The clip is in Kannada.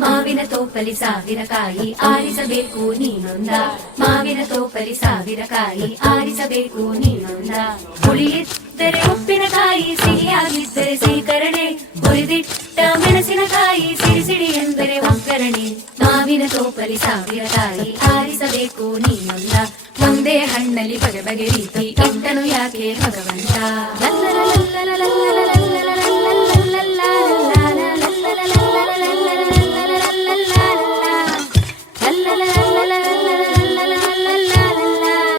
ಮಾವಿನ ತೋಪಲಿ ಸಾವಿರಕಾಯಿ ಆರಿಸಬೇಕು ನೀನೊಂದ, ಮಾವಿನ ತೋಪಲಿ ಸಾವಿರಕಾಯಿ ಆರಿಸಬೇಕು ನೀನೊಂದ. ಹುಳಿಯಿದ್ದರೆ ಉಪ್ಪಿನಕಾಯಿ, ಸಿಹಿಯಾಗಿದ್ದರೆ ಸೀಕರಣೆ, ಹುರಿದಿಟ್ಟ ಮೆಣಸಿನಕಾಯಿ, ಸಿಡಿ ಸಿಡಿ ಎಂದರೆ ಒಗ್ಗರಣೆ. ಮಾವಿನ ತೋಪಲಿ ಸಾವಿರಕಾಯಿ ಆರಿಸಬೇಕು ನೀನೊಂದ, ಒಂದೇ ಹಣ್ಣಲ್ಲಿ ಬಗೆ ಬಗೆ ರೀತಿ ಇಟ್ಟನು ಯಾಕೆ ಭಗವಂತ.